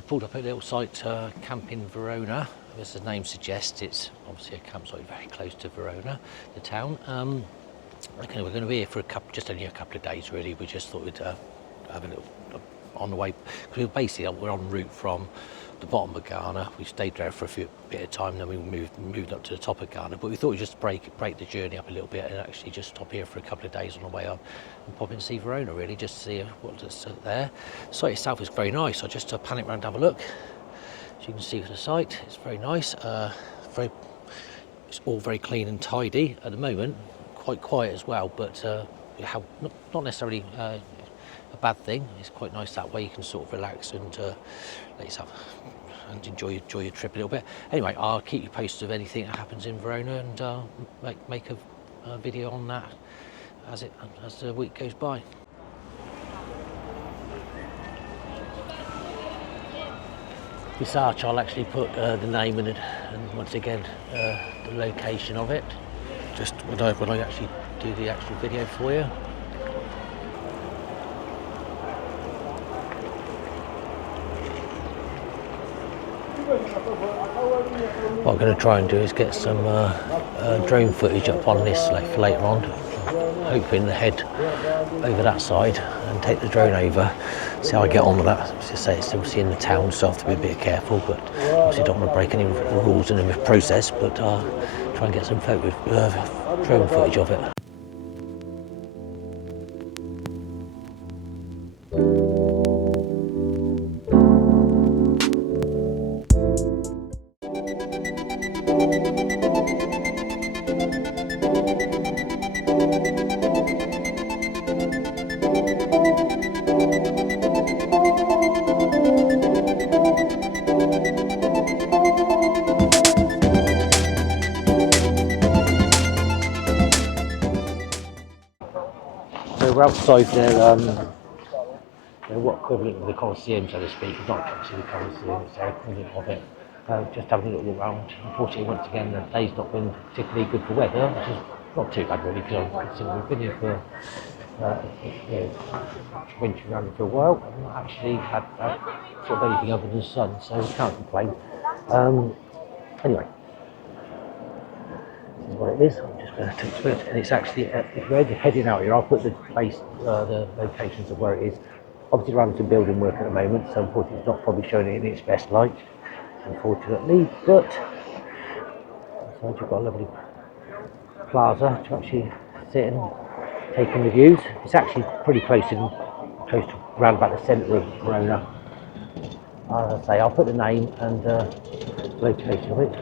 we pulled up a little site, Camping Verona. As the name suggests, it's obviously a campsite very close to Verona, the town. Okay, we're going to be here for just only a couple of days really. We just thought we'd have a little on the way, because basically we're en route from the bottom of Ghana. We stayed there for a bit of time, then we moved up to the top of Ghana, but we thought we'd just break the journey up a little bit and actually just stop here for a couple of days on the way up and pop in and see Verona really, just to see what's there. The site itself is very nice. I just panicked around to have a look. As you can see from the site, it's very nice. It's all very clean and tidy at the moment, quite quiet as well, but not necessarily a bad thing. It's quite nice that way. You can sort of relax and let yourself and enjoy your trip a little bit. Anyway, I'll keep you posted of anything that happens in Verona and make a video on that as the week goes by. This arch, I'll actually put the name in it, and once again the location of it, just when I actually do the actual video for you. What I'm going to try and do is get some drone footage up on this for later on. Hoping to head over that side and take the drone over, see how I get on with that. As I say, it's obviously in the town, so I have to be a bit careful, but obviously don't want to break any rules in the process, but try and get some drone footage of it. So we're outside what equivalent of the Colosseum, so to speak. It's not actually the Colosseum, it's the equivalent of it. Just having a little walk around. Unfortunately, once again, the day's not been particularly good for weather, which is not too bad really, because I'm considering we've been here for venturing around for a while. I've not actually had sort of anything other than sun, so we can't complain. Anyway. This is what it is. I'm just going to take it, and it's actually if you're heading out here, I'll put the locations of where it is. Obviously, we're having some building work at the moment, so unfortunately, it's not probably showing it in its best light, unfortunately. But outside, you've got a lovely plaza to actually sit and take in the views. It's actually pretty close to around about the centre of Verona. As I say, I'll put the name and location of it.